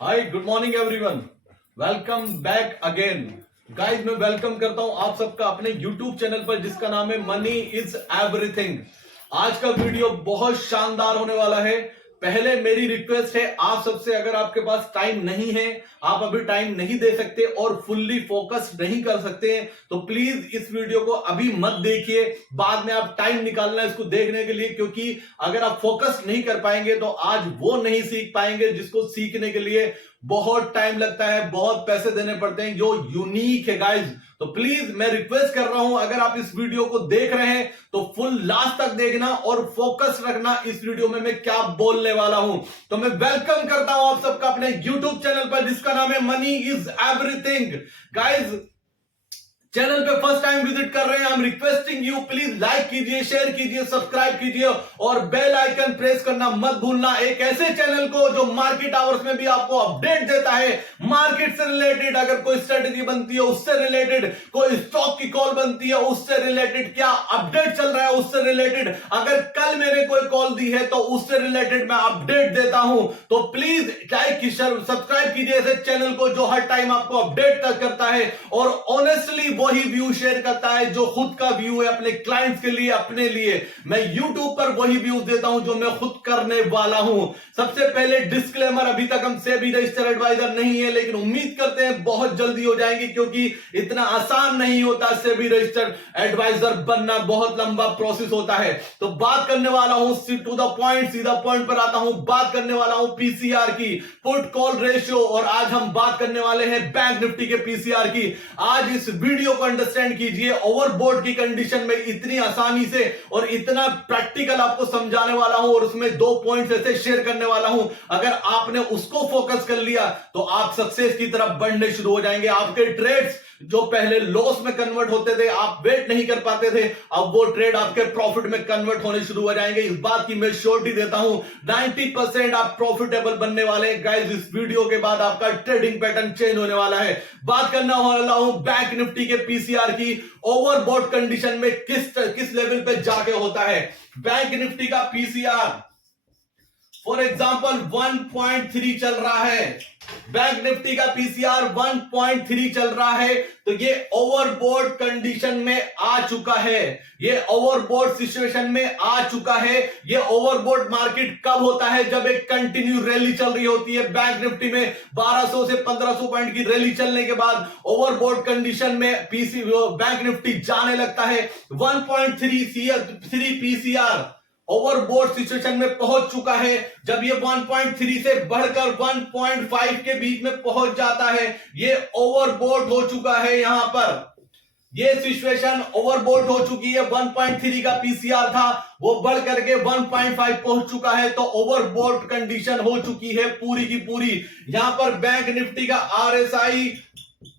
Hi good morning everyone, welcome back again. Guys, मैं welcome करता हूं आप सबका अपने यूट्यूब चैनल पर जिसका नाम है मनी इज एवरीथिंग। आज का वीडियो बहुत शानदार होने वाला है। पहले मेरी रिक्वेस्ट है आप सबसे, अगर आपके पास टाइम नहीं है, आप अभी टाइम नहीं दे सकते और फुल्ली फोकस नहीं कर सकते हैं, तो प्लीज इस वीडियो को अभी मत देखिए। बाद में आप टाइम निकालना है इसको देखने के लिए, क्योंकि अगर आप फोकस नहीं कर पाएंगे तो आज वो नहीं सीख पाएंगे जिसको सीखने के लिए बहुत टाइम लगता है, बहुत पैसे देने पड़ते हैं, जो यूनिक है गाइज। तो प्लीज मैं रिक्वेस्ट कर रहा हूं, अगर आप इस वीडियो को देख रहे हैं तो फुल लास्ट तक देखना और फोकस रखना इस वीडियो में मैं क्या बोलने वाला हूं। तो मैं वेलकम करता हूं आप सबका अपने यूट्यूब चैनल पर जिसका नाम है money is everything. Guys, channel पे फर्स्ट टाइम विजिट कर रहे हैं, I am requesting you, please like कीजिए, शेयर कीजिए, सब्सक्राइब कीजिए और बेल आइकन प्रेस करना मत भूलना। एक ऐसे चैनल को जो मार्केट आवर्स में भी आपको अपडेट देता है, मार्केट से रिलेटेड, अगर कोई स्ट्रेटेजी बनती है उससे रिलेटेड, कोई स्टॉक की कॉल बनती है उससे रिलेटेड, क्या अपडेट चल रहा है उससे रिलेटेड, अगर कल मैंने कोई कॉल दी है तो उससे रिलेटेड मैं अपडेट देता हूं। तो प्लीज लाइक सब्सक्राइब कीजिए ऐसे चैनल को जो हर टाइम आपको अपडेट करता है और ऑनेस्टली वही व्यू शेयर करता है जो खुद का व्यू है अपने क्लाइंट्स के लिए, अपने लिए। मैं यूट्यूब पर वही व्यूज देता हूं जो मैं खुद करने वाला हूं। सबसे पहले डिस्क्लेमर, अभी तक हम सेबी रजिस्टर्ड एडवाइजर नहीं है, लेकिन उम्मीद करते हैं बहुत जल्दी हो जाएंगे, क्योंकि इतना आसान नहीं होता सेबी रजिस्टर्ड एडवाइजर बनना, बहुत लंबा प्रोसेस होता है। तो बात करने वाला हूं टू द पॉइंट, सीधा पॉइंट पर आता हूं। बात करने वाला हूं पीसीआर की, पुट कॉल रेशियो, और आज हम बात करने वाले हैं बैंक निफ्टी के पीसीआर की। आज इस वीडियो को अंडरस्टैंड कीजिए, ओवरबोट की कंडीशन में इतनी आसानी से और इतना प्रैक्टिकल आपको समझाने वाला हूं और उसमें 2 पॉइंट्स ऐसे शेयर करने वाला हूं, अगर आपने उसको फोकस कर लिया तो आप सक्सेस की तरफ बढ़ने शुरू हो जाएंगे। आपके ट्रेड्स जो पहले लॉस में कन्वर्ट होते थे, आप वेट नहीं कर पाते थे, अब वो ट्रेड आपके प्रॉफिट में कन्वर्ट होने शुरू हो जाएंगे। इस बात की मैं श्योरिटी देता हूं, 90% आप प्रॉफिटेबल बनने वाले हैं। गाइस, इस वीडियो के बाद आपका ट्रेडिंग पैटर्न चेंज होने वाला है। बात करना वाला हूं बैंक निफ्टी के पीसीआर की, ओवरबॉट कंडीशन में किस लेवल पे जाके होता है बैंक निफ्टी का पीसीआर। फॉर एग्जाम्पल 1.3 चल रहा है, बैंक निफ्टी का पीसीआर 1.3 चल रहा है, तो ये ओवरबोट कंडीशन में आ चुका है, ये ओवरबोट सिचुएशन में आ चुका है। ये ओवरबोट मार्केट कब होता है? जब एक कंटिन्यू रैली चल रही होती है। बैंक निफ्टी में 1200 से 1500 पॉइंट की रैली चलने के बाद ओवरबोट कंडीशन में बैंक निफ्टी जाने लगता है। 1.3 पीसीआर ओवरबोट सिचुएशन में पहुंच चुका है। जब ये 1.3 से बढ़कर 1.5 के बीच में पहुंच जाता है, ये ओवरबोट हो चुका है। यहां पर ये सिचुएशन ओवरबोट हो चुकी है। 1.3 का पीसीआर था, वो बढ़ करके 1.5 पहुंच चुका है, तो ओवरबोट कंडीशन हो चुकी है पूरी की पूरी। यहां पर बैंक निफ्टी का आरएसआई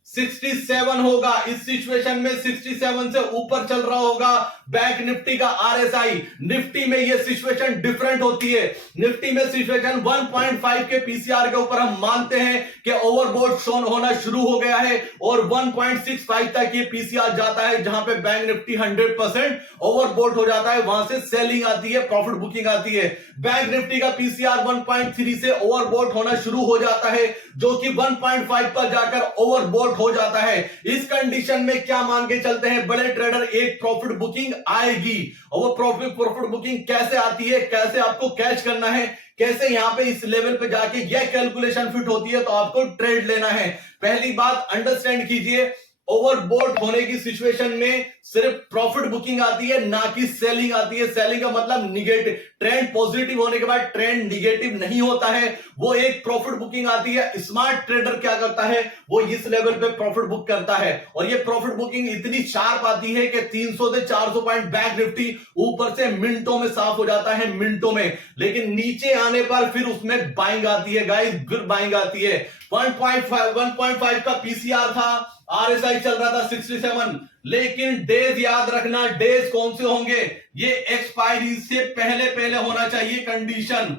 67 होगा, इस सिचुएशन में 67 से ऊपर चल रहा होगा बैंक निफ्टी का आरएसआई। निफ्टी में ये सिचुएशन डिफरेंट होती है। निफ्टी में सिचुएशन 1.5 के पीसीआर के ऊपर हम मानते हैं कि ओवरबोट शोन होना शुरू हो गया है और 1.65 तक ये पीसीआर जाता है, जहां पे बैंक निफ्टी 100% ओवरबोट हो जाता है। वहां से सेलिंग आती है, प्रॉफिट बुकिंग आती है। बैंक निफ्टी का पीसीआर 1.3 से ओवरबोट होना शुरू हो जाता है, जो कि 1.5 पर जाकर ओवरबोट हो जाता है। इस कंडीशन में क्या मान के चलते हैं बड़े ट्रेडर, एक प्रॉफिट बुकिंग आएगी। और वो प्रॉफिट बुकिंग कैसे आती है, कैसे आपको कैच करना है, कैसे यहां पे इस लेवल पे जाके यह कैलकुलेशन फिट होती है, तो आपको ट्रेड लेना है। पहली बात अंडरस्टैंड कीजिए, ओवरबोट होने की सिचुएशन में सिर्फ प्रॉफिट बुकिंग आती है, ना कि सेलिंग आती है। सेलिंग का मतलब निगेटिव, ट्रेंड पॉजिटिव होने के बाद ट्रेंड निगेटिव नहीं होता है, वो एक प्रॉफिट बुकिंग आती है। स्मार्ट ट्रेडर क्या करता है, वो इस लेवल पे प्रॉफिट बुक करता है, और ये प्रॉफिट बुकिंग इतनी शार्प आती है कि 300 से 400 पॉइंट बैंक निफ्टी ऊपर से मिनटों में साफ हो जाता है, मिनटों में। लेकिन नीचे आने पर फिर उसमें बाइंग आती है गाइस, फिर बाइंग आती है। 1.5 का पीसीआर था, आरएसआई चल रहा था 67, लेकिन डेज याद रखना, डेज कौन से होंगे, ये एक्सपायरी से पहले पहले होना चाहिए कंडीशन।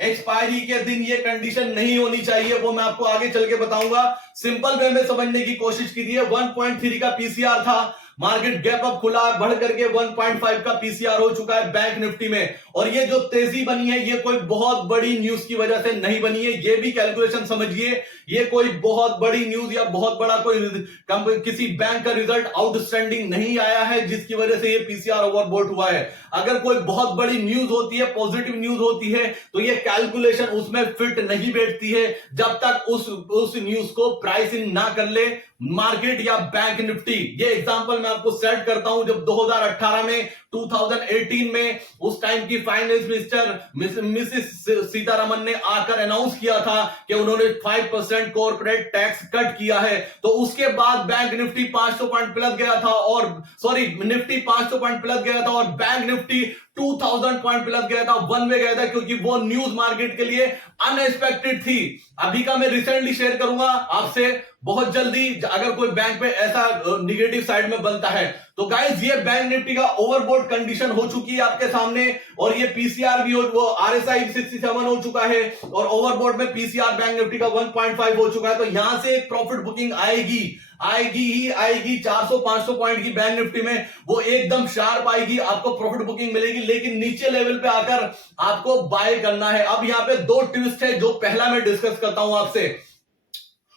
एक्सपायरी के दिन ये कंडीशन नहीं होनी चाहिए, वो मैं आपको आगे चल के बताऊंगा। सिंपल वे में समझने की कोशिश कीजिए। 1.3 का पीसीआर था, मार्केट गैप अप खुला है, बढ़ करके 1.5 का पीसीआर हो चुका है बैंक निफ्टी में। और ये जो तेजी बनी है ये कोई बहुत बड़ी न्यूज की वजह से नहीं बनी है, ये भी कैलकुलेशन समझिए। ये कोई बहुत बड़ी न्यूज या बहुत बड़ा कोई किसी बैंक का रिजल्ट आउटस्टैंडिंग नहीं आया है जिसकी वजह से ये पीसीआर ओवरबोट हुआ है। अगर कोई बहुत बड़ी न्यूज होती है, पॉजिटिव न्यूज होती है, तो ये कैलकुलेशन उसमें फिट नहीं बैठती है जब तक उस न्यूज को प्राइस इन ना कर ले मार्केट या बैंक निफ्टी। ये एग्जांपल मैं आपको सेट करता हूं, जब 2018 में 2018 में उस टाइम की फाइनेंस मिनिस्टर मिसिस सीतारमन ने आकर अनाउंस किया था कि उन्होंने 5% कॉर्पोरेट टैक्स कट किया है, तो उसके बाद बैंक निफ्टी 500 पॉइंट प्लस गया था और निफ्टी 500 पॉइंट प्लस गया था और बैंक निफ्टी 2000 पॉइंट प्लस गया था, वन वे गया था, क्योंकि वो न्यूज मार्केट के लिए अनएक्सपेक्टेड थी। अभी का मैं रिसेंटली शेयर करूंगा आपसे बहुत जल्दी, अगर कोई बैंक पे ऐसा निगेटिव साइड में बनता है। तो गाइस ये बैंक निफ्टी का ओवरबोट कंडीशन हो चुकी है आपके सामने, और ये पीसीआर भी वो आरएसआई 67 हो चुका है और ओवरबोट में पीसीआर बैंक निफ्टी का 1.5 हो चुका है। तो यहां से एक प्रॉफिट बुकिंग आएगी ही आएगी 400-500 पॉइंट की बैंक निफ्टी में, वो एकदम शार्प आएगी, आपको प्रॉफिट बुकिंग मिलेगी। लेकिन नीचे लेवल पे आकर आपको बाय करना है। अब यहां पे दो ट्विस्ट है जो पहला मैं डिस्कस करता हूं आपसे,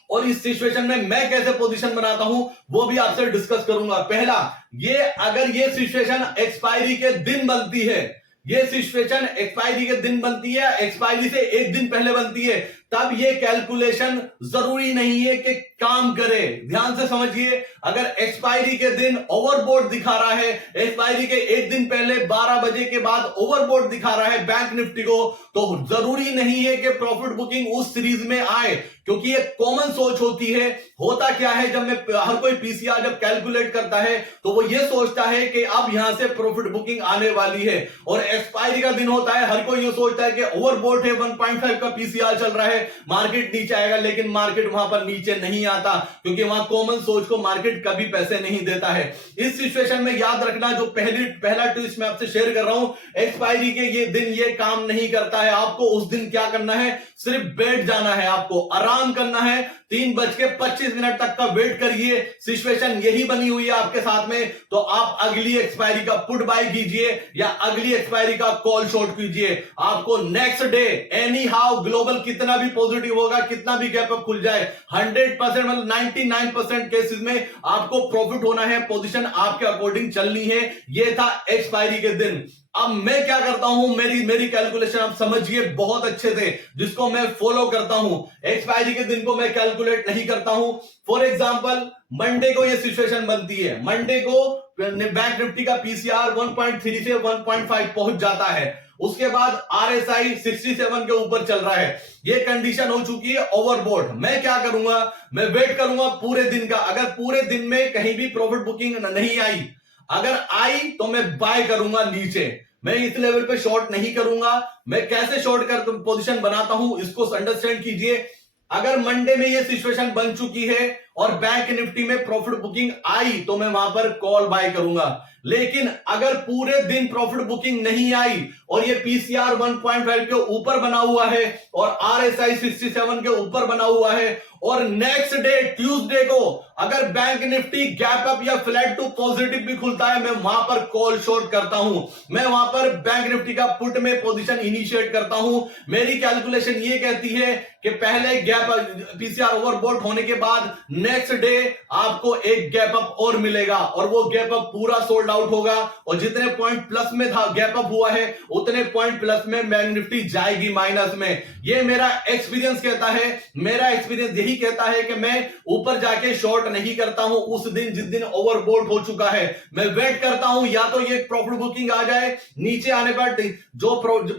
और इस सिचुएशन में मैं कैसे पोजीशन बनाता हूं वो भी आपसे डिस्कस करूंगा। पहला, ये अगर ये सिचुएशन एक्सपायरी के दिन बनती है, ये सिचुएशन एक्सपायरी के दिन बनती है, एक्सपायरी से एक दिन पहले बनती है, तब ये कैलकुलेशन जरूरी नहीं है कि काम करे। ध्यान से समझिए, अगर एक्सपायरी के दिन ओवरबोट दिखा रहा है, एक्सपायरी के एक दिन पहले 12 बजे के बाद ओवरबोट दिखा रहा है बैंक निफ्टी को, तो जरूरी नहीं है कि प्रॉफिट बुकिंग उस सीरीज में आए, क्योंकि ये कॉमन सोच होती है। होता क्या है, जब मैं हर कोई पीसीआर जब कैलकुलेट करता है तो वो ये सोचता है कि अब यहां से प्रॉफिट बुकिंग आने वाली है, और एक्सपायरी का दिन होता है, हर कोई ये सोचता है कि ओवरबोट है, 1.5 का पीसीआर चल रहा है, मार्केट नीचे आएगा। लेकिन मार्केट वहां पर नीचे नहीं आता, क्योंकि वहां कॉमन सोच को मार्केट कभी पैसे नहीं देता है। इस सिचुएशन में याद रखना, जो पहला ट्विस्ट मैं आपसे शेयर कर रहा हूं, एक्सपायरी के ये दिन ये काम नहीं करता है। आपको उस दिन क्या करना है, सिर्फ बैठ जाना है, आपको आराम करना है, 3:25 तक का वेट करिए। सिचुएशन यही बनी हुई है आपके साथ में, तो आप अगली एक्सपायरी का पुट बाय कीजिए या अगली एक्सपायरी का कॉल शॉर्ट कीजिए। आपको next day any how global कितना भी पॉजिटिव होगा, कितना भी गैप अप खुल जाए, 100% मतलब 99% केसेस में आपको प्रॉफिट होना है, पोजीशन आपके अकॉर्डिंग चलनी है। यह था एक्सपायरी के दिन। अब मैं क्या करता हूं, मेरी कैलकुलेशन आप समझिए बहुत अच्छे से, जिसको मैं फॉलो करता हूं। एक्सपायरी के दिन को मैं कैलकुलेट नहीं करता हूं। फॉर एग्जांपल, मंडे को ये सिचुएशन बनती है, मंडे को बैंक निफ्टी का पीसीआर 1.3 से 1.5 पहुंच जाता है, उसके बाद आरएसआई 67 के ऊपर चल रहा है, ये कंडीशन हो चुकी है ओवरबोट। मैं क्या करूंगा, मैं वेट करूंगा पूरे दिन का। अगर पूरे दिन में कहीं भी प्रॉफिट बुकिंग नहीं आई, अगर आई तो मैं बाय करूंगा नीचे, मैं इस लेवल पे शॉर्ट नहीं करूंगा। मैं कैसे शॉर्ट कर पोजीशन बनाता हूं इसको अंडरस्टैंड कीजिए। अगर मंडे में ये सिचुएशन बन चुकी है और बैंक निफ्टी में प्रॉफिट बुकिंग आई, तो मैं वहां पर कॉल बाय करूंगा। लेकिन अगर पूरे दिन प्रॉफिट बुकिंग नहीं आई और ये पीसीआर 1.5 के ऊपर बना हुआ है और आरएसआई 67 के ऊपर बना हुआ है, और नेक्स्ट डे ट्यूसडे को अगर बैंक निफ्टी गैप अप या फ्लैट टू पॉजिटिव भी खुलता है, मैं वहां पर कॉल शॉर्ट करता हूं, मैं वहां पर बैंक निफ्टी का पुट में पोजीशन इनिशिएट करता हूं। मेरी कैलकुलेशन ये कहती है कि पहले गैप पीसीआर ओवरबोट होने के बाद नेक्स्ट डे आपको एक गैप अप और मिलेगा, और वो गैप अप पूरा सोल्ड आउट होगा, और जितने पॉइंट प्लस में था गैप अप हुआ है उतने पॉइंट प्लस में बैंक निफ्टी जाएगी माइनस में। ये मेरा एक्सपीरियंस कहता है, मेरा एक्सपीरियंस यही कहता है कि मैं ऊपर जाके शॉर्ट नहीं करता हूं उस दिन जिस दिन ओवरबोट हो चुका है। मैं वेट करता हूं या तो ये प्रॉफिट बुकिंग आ जाए, नीचे आने पर जो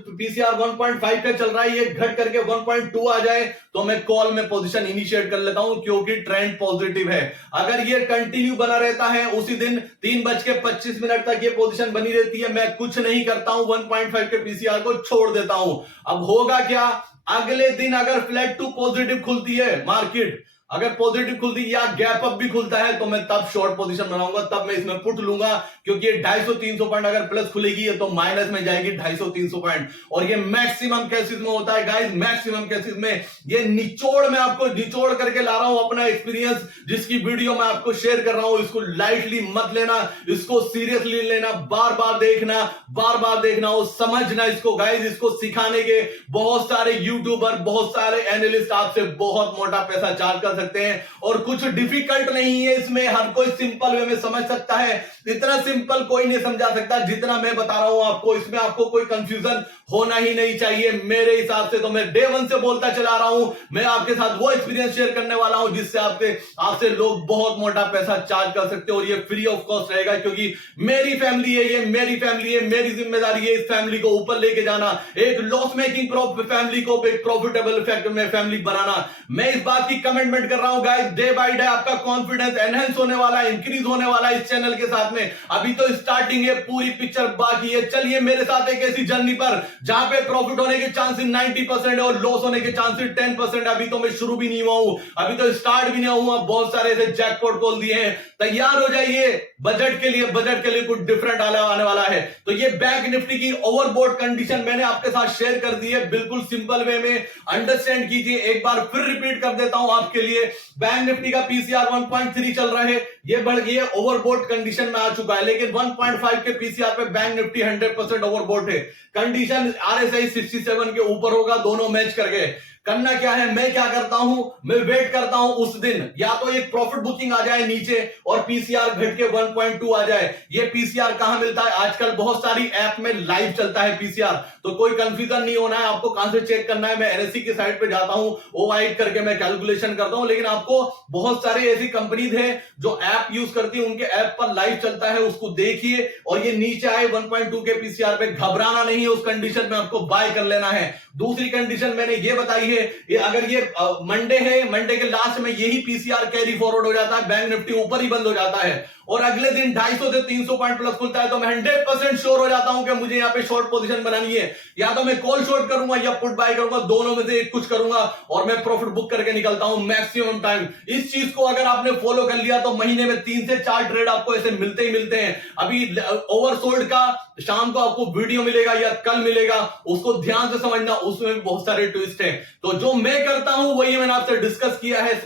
पीसीआर 1.5 का चल रहा है ये घट करके 1.2 आ जाए, तो मैं कॉल में पोजीशन इनिशिएट कर लेता हूं, क्योंकि ट्रेंड पॉजिटिव है। अगर ये कंटिन्यू बना रहता है उसी दिन 3:25 तक ये पोजीशन बनी रहती है, मैं कुछ नहीं करता हूं, 1.5 के पीसीआर को छोड़ देता हूं। अब होगा क्या, अगले दिन अगर फ्लैट टू पॉजिटिव खुलती है मार्केट, अगर पॉजिटिव खुलती या गैप अप भी खुलता है तो मैं तब शॉर्ट पोजीशन बनाऊंगा, तब मैं इसमें पुट लूंगा, क्योंकि 250-300 पॉइंट अगर प्लस खुलेगी तो माइनस में जाएगी 250-300 पॉइंट। और ये मैक्सिमम केसेस में होता है गाइस, मैक्सिमम केसेस में। ये निचोड़ मैं आपको निचोड़ करके ला रहा हूं अपना एक्सपीरियंस, जिसकी वीडियो मैं आपको शेयर कर रहा हूं। इसको लाइटली मत लेना, इसको सीरियसली लेना, बार बार देखना और समझना इसको गाइस। इसको सिखाने के बहुत सारे यूट्यूबर, बहुत सारे एनालिस्ट आपसे बहुत मोटा पैसा चार्ज कर सकते हैं, और कुछ डिफिकल्ट नहीं है इसमें, हर कोई सिंपल वे में समझ सकता है। इतना सिंपल कोई नहीं समझा सकता जितना मैं बता रहा हूं आपको। इसमें आपको कोई कंफ्यूजन होना ही नहीं चाहिए मेरे हिसाब से। तो मैं डे वन से बोलता चला रहा हूं, मैं आपके साथ वो एक्सपीरियंस शेयर करने वाला हूं जिससे आपसे लोग बहुत मोटा पैसा चार्ज कर सकते हो, और ये फ्री ऑफ कॉस्ट रहेगा, क्योंकि मेरी फैमिली है, ये मेरी फैमिली है, मेरी जिम्मेदारी है इस फैमिली को ऊपर लेके जाना, एक लॉस मेकिंग फैमिली को एक प्रॉफिटेबल फैमिली बनाना। मैं इस बात की कमिटमेंट कर रहा हूं गाइस, डे बाय डे आपका कॉन्फिडेंस एनहेंस होने वाला है, इंक्रीज होने वाला है इस चैनल के साथ में। अभी तो स्टार्टिंग है, पूरी पिक्चर बाकी है। चलिए मेरे साथ एक ऐसी जर्नी पर जहां पे प्रॉफिट होने के चांसेस 90% है और लॉस होने के चांसेस 10%। अभी तो मैं शुरू भी नहीं हुआ हूं, अभी तो स्टार्ट भी नहीं हुआ, बहुत सारे ऐसे जैकपॉट खोल दिए हैं। तैयार हो जाइए बजट के लिए कुछ डिफरेंट आने वाला है। तो ये बैंक निफ्टी की ओवरबोट कंडीशन मैंने आपके साथ शेयर कर दी है, बिल्कुल सिंपल वे में अंडरस्टैंड कीजिए। एक बार फिर रिपीट कर देता हूं आपके लिए। बैंक निफ्टी का पीसीआर 1.3 चल रहा है, ये बढ़ गई है, ओवरबोट कंडीशन में आ चुका है, लेकिन 1.5 के पीसीआर पे बैंक निफ्टी 100% ओवरबोट है। कंडीशन आरएसआई 67 के ऊपर होगा, दोनों मैच कर गए। करना क्या है, मैं क्या करता हूं, मैं वेट करता हूं उस दिन, या तो एक प्रॉफिट बुकिंग आ जाए नीचे और पीसीआर घट के 1.2 आ जाए। ये पीसीआर कहां मिलता है, आजकल बहुत सारी ऐप में लाइव चलता है पीसीआर, तो कोई कंफ्यूजन नहीं होना है आपको कहां से चेक करना है। मैं एनएससी की साइट पे जाता हूं, ओवाइड करके मैं कैलकुलेशन करता हूं, लेकिन आपको बहुत सारे ऐसी कंपनीज है जो ऐप यूज करती है, उनके ऐप पर लाइव चलता है, उसको देखिए। और ये नीचे आए 1.2 के पीसीआर पे, घबराना नहीं है, उस कंडीशन में आपको बाय कर लेना है। दूसरी कंडीशन मैंने ये बताई है, ये अगर ये मंडे है, मंडे के लास्ट में यही पीसीआर कैरी फॉरवर्ड हो जाता है, बैंक निफ्टी ऊपर ही बंद हो जाता है और अगले दिन 250 से 300 पॉइंट प्लस खुलता है, तो मैं 100% श्योर हो जाता हूं कि मुझे यहां पे शॉर्ट पोजीशन बनानी है। या तो मैं कॉल शॉर्ट करूंगा या पुट बाय करूंगा, दोनों में से एक कुछ करूंगा और मैं प्रॉफिट बुक करके निकलता हूं मैक्सिमम टाइम। इस चीज को अगर आपने फॉलो कर लिया तो महीने में 3 से 4 ट्रेड आपको ऐसे मिलते ही मिलते हैं। अभी ओवरसोल्ड का शाम को आपको वीडियो मिलेगा या कल मिलेगा, उसको ध्यान से समझना, उसमें बहुत सारे ट्विस्ट हैं। तो जो मैं करता हूं वही मैंने आपसे डिस्कस किया है,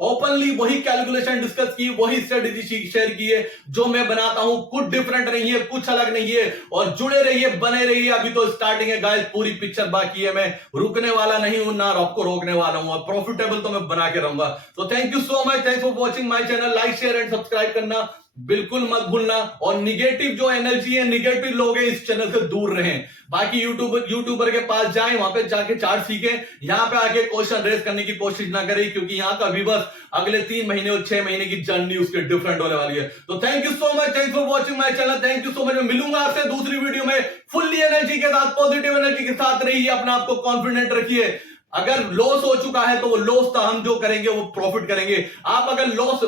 ओपनली वही कैलकुलेशन डिस्कस की, वही स्ट्रेटेजी शेयर की है जो मैं बनाता हूं। कुछ डिफरेंट नहीं है, कुछ अलग नहीं है, और जुड़े रहिए, बने रहिए। अभी तो स्टार्टिंग है गाइस, पूरी पिक्चर बाकी है, मैं रुकने वाला नहीं हूं, ना आपको रोकने वाला हूं, और प्रॉफिटेबल तो मैं बना के रहूंगा। तो thank you so much, thanks for watching my channel. Like share and subscribe करना बिल्कुल मत भूलना, और निगेटिव जो एनर्जी है, निगेटिव लोग हैं, इस चैनल से दूर रहें। बाकी यूट्यूबर के पास जाएं, वहां पे जाके चार्ट सीखें, यहां पे आके क्वेश्चन रेज करने की कोशिश ना करें, क्योंकि यहां का व्यूअर्स अगले 3 महीने और 6 महीने की जर्नी उसके डिफरेंट होने वाली है। तो thank you so much, thanks for watching my channel, thank you so much. मैं मिलूंगा आपसे दूसरी वीडियो में फुल्ली एनर्जी के साथ, पॉजिटिव एनर्जी के साथ रहिए, अपने आप को कॉन्फिडेंट रखिए। अगर लॉस हो चुका है तो वो लॉस था, हम जो करेंगे वो प्रॉफिट करेंगे। आप अगर लॉस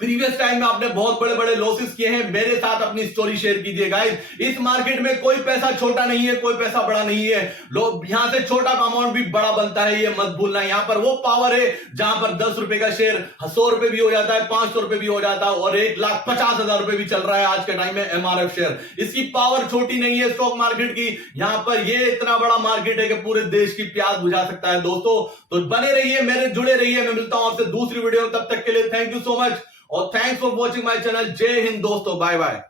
प्रीवियस टाइम में आपने बहुत बड़े बड़े लॉसेस किए हैं, मेरे साथ अपनी स्टोरी शेयर कीजिए गाइस। इस मार्केट में कोई पैसा छोटा नहीं है, कोई पैसा बड़ा नहीं है। लोग यहां से छोटा का अमाउंट भी बड़ा बनता है, ये मत भूलना। यहां पर वो पावर है जहां पर 10 रुपए का शेयर 100 रुपए भी हो जाता है, 500 रुपए भी हो जाता है, और 1,50,000 रुपए भी चल रहा है आज के टाइम में एमआरएफ शेयर। इसकी पावर छोटी नहीं है स्टॉक मार्केट की। यहां पर ये इतना बड़ा मार्केट है कि पूरे देश की प्यास बुझा सकता है दोस्तों। तो बने रहिए, मेरे जुड़े रहिए। मैं मिलता हूं आपसे दूसरी वीडियो में, तब तक के लिए थैंक यू सो मच और thanks for watching my channel. जय हिंद दोस्तों, बाय बाय।